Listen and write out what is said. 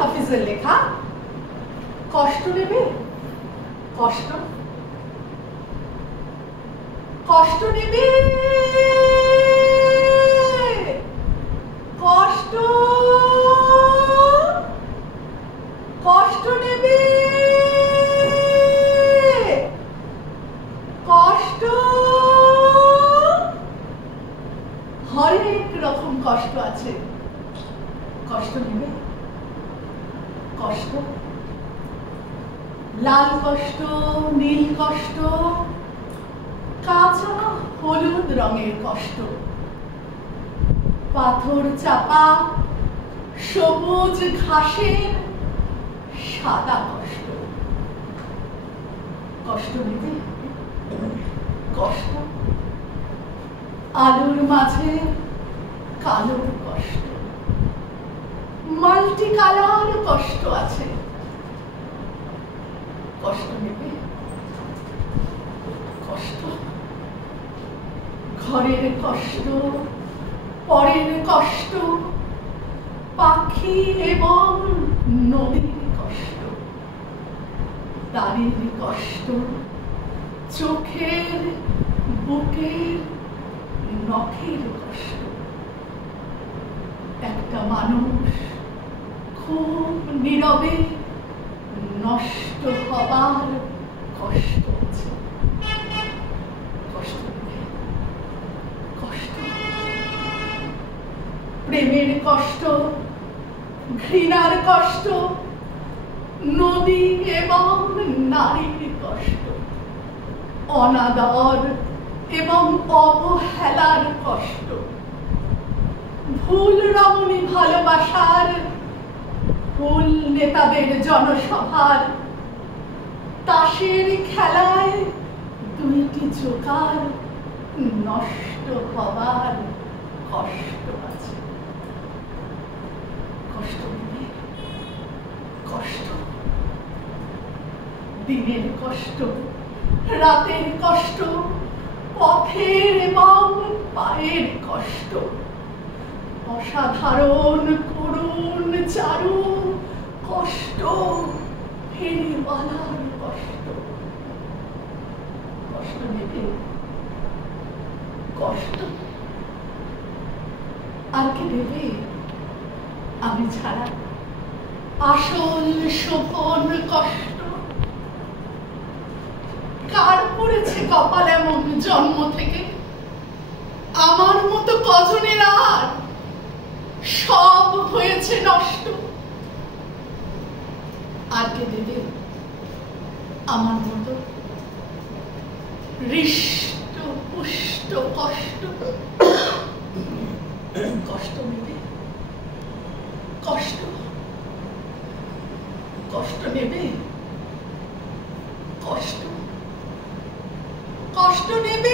হাফিজের লেখা। কষ্ট নেবে, কষ্ট কষ্ট নেবে, কষ্ট কষ্ট নেবে, কষ্ট। হরেক রকম কষ্ট আছে। কষ্ট নেবে, কষ্ট, লাল কষ্ট, নীল কষ্ট, কাঁচা হলুদ রঙের কষ্ট, পাথর চাপা সবুজ ঘাসের সাদা কষ্ট। কষ্ট নেবে, কষ্ট, আলোর মাঝে কালোর কষ্ট, মাল্টি কালার কষ্ট আছে। কষ্ট নেবে, কষ্ট, ঘরের কষ্ট, পরের কষ্ট, পাখি এবং নদীর কষ্ট, দাড়ির কষ্ট, চোখের, বুকের, নখের কষ্ট। একটা মানুষ খুব নীরবে নষ্ট হবার কষ্ট আছে। কষ্ট নেবে, কষ্ট, প্রেমের কষ্ট, ঘৃণার কষ্ট, নদী এবং নারীর কষ্ট, অনাদর এবং অবহেলার কষ্ট, ভুল রমণী ভালোবাসার, ভুল নেতাদের জনসভার, তাসের খেলায় দুইটি জোকার নষ্ট হবার কষ্ট আছে। কষ্ট নেবে, কষ্ট, দিনের কষ্ট, রাতের কষ্ট, পথের এবং পায়ের কষ্ট, অসাধারণ করুণ চারু কষ্ট, ফেরিওয়ালার কষ্ট। কষ্ট নেবে, কষ্ট, আর কে দেবে আমি ছাড়া? আসল শোভন কষ্ট কার পড়েছে কপাল এমন জন্ম থেকে? আমার মতো কজনের আর সব হয়েছে নষ্ট। আর কে দেবে আমার মতো হৃষ্ট পুষ্ট কষ্ট? কষ্ট নেবে, কষ্ট, কষ্ট নেবে, কষ্ট, কষ্ট নেবে।